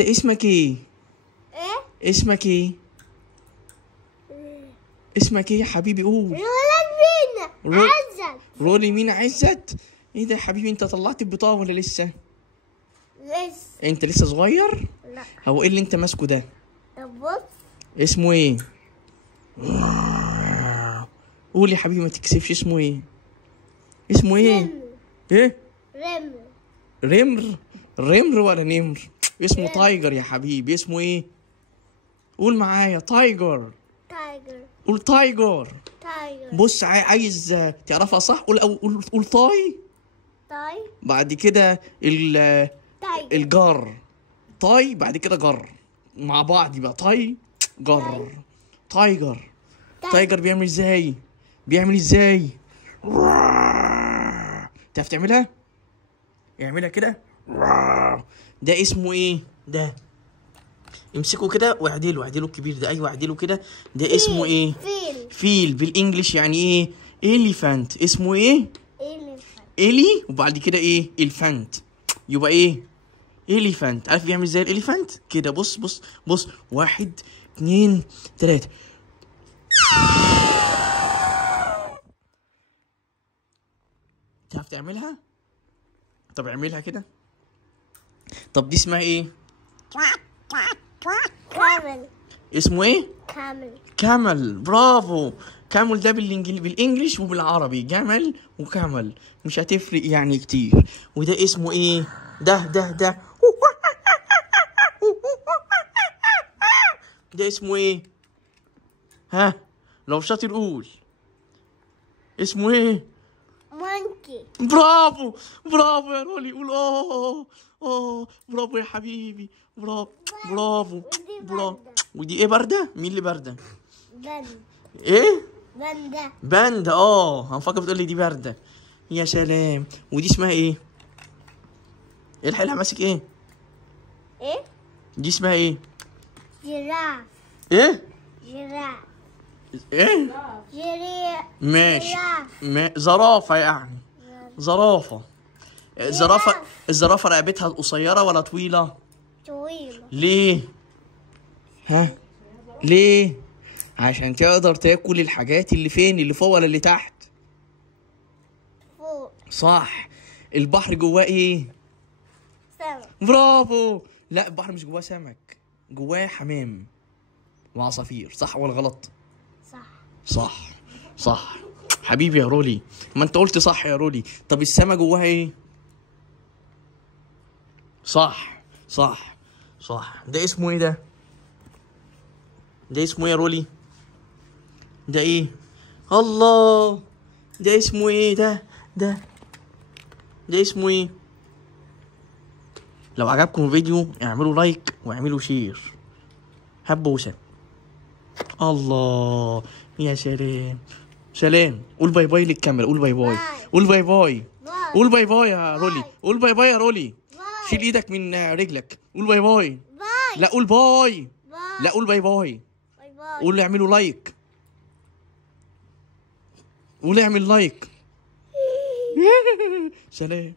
اسمك ايه؟ ايه؟ اسمك ايه؟ اسمك ايه يا حبيبي؟ قول. رولي مين؟ عزت. رولي مين عزت؟ ايه ده يا حبيبي، انت طلعت البطاقة ولا لسه؟ لسه. انت لسه صغير؟ لا. هو ايه اللي انت ماسكه ده؟ طب بص. اسمه ايه؟ قول يا حبيبي ما تكسفش، اسمه ايه؟ اسمه ايه؟ رمر. ايه؟ رمر. رمر؟ رمر ولا نمر؟ اسمه رمر. تايجر يا حبيبي. اسمه ايه؟ قول معايا. تايجر. تايجر. قول تايجر. تايجر. بص عايز تعرفها صح؟ قول طاي. تاي. بعد كده تايجر. الجر. طاي بعد كده جر مع بعض يبقى طاي جر. تايجر. تايجر بيعمل ازاي؟ بيعمل ازاي؟ تعرف تعملها؟ اعملها كده. ده اسمه ايه؟ ده امسكه كده واعدله. اعدله الكبير ده. ايوه اعدله كده. ده اسمه ايه؟ فيل. فيل بالانجلش يعني ايه؟ اليفانت. اسمه ايه؟ الي وبعد كده ايه؟ الفانت. يبقى ايه؟ اليفانت. عارف بيعمل ازاي الاليفانت؟ كده بص بص بص. 1 2 3. تعرف تعملها؟ طب اعملها كده. طب دي اسمها ايه؟ كامل. اسمه ايه؟ كامل. كامل. برافو. كامل ده بالانجلش وبالعربي جمل وكامل، مش هتفرق يعني كتير. وده اسمه ايه؟ ده ده اسمه ايه؟ ها لو شاطر قول. اسمه ايه؟ مونكي. برافو. برافو يا رولي. قول برافو يا حبيبي. برافو. برافو. برافو. ودي ايه؟ باردة؟ مين اللي باردة؟ بند. ايه؟ بندة. باندا. هنفكر بتقول لي دي باردة. يا سلام. ودي اسمها ايه؟ الحقها ماسك ايه؟ ايه؟ دي اسمها ايه؟ جراف. ايه؟ جراف. ايه؟ جراف. ماشي. زرافة يعني. زرافة. الزرافة رقبتها قصيرة ولا طويلة؟ طويلة. ليه؟ ها؟ ليه؟ عشان تقدر تاكل الحاجات اللي فين؟ اللي فوق ولا اللي تحت؟ فوق. صح. البحر جواه ايه؟ سمك. برافو. لا البحر مش جواه سمك، جواه حمام وعصافير. صح ولا غلط؟ صح. صح. صح حبيبي يا رولي. ما انت قلت صح يا رولي. طب السما جواها ايه؟ صح. صح. صح. ده اسمه ايه ده؟ ده اسمه ايه يا رولي؟ ده ايه؟ الله. ده اسمه ايه ده اسمه ايه؟ لو عجبكم الفيديو اعملوا لايك واعملوا شير. هبوسه. الله. يا سلام. سلام. قول باي باي للكاميرا. قول باي باي. قول باي باي. قول باي باي يا رولي. قول باي باي يا رولي. شيل ايدك من رجلك. قول باي باي. باي. لا قول باي. باي. لا قول باي باي. باي باي. قول اعملوا لايك. قول اعمل لايك. سلام.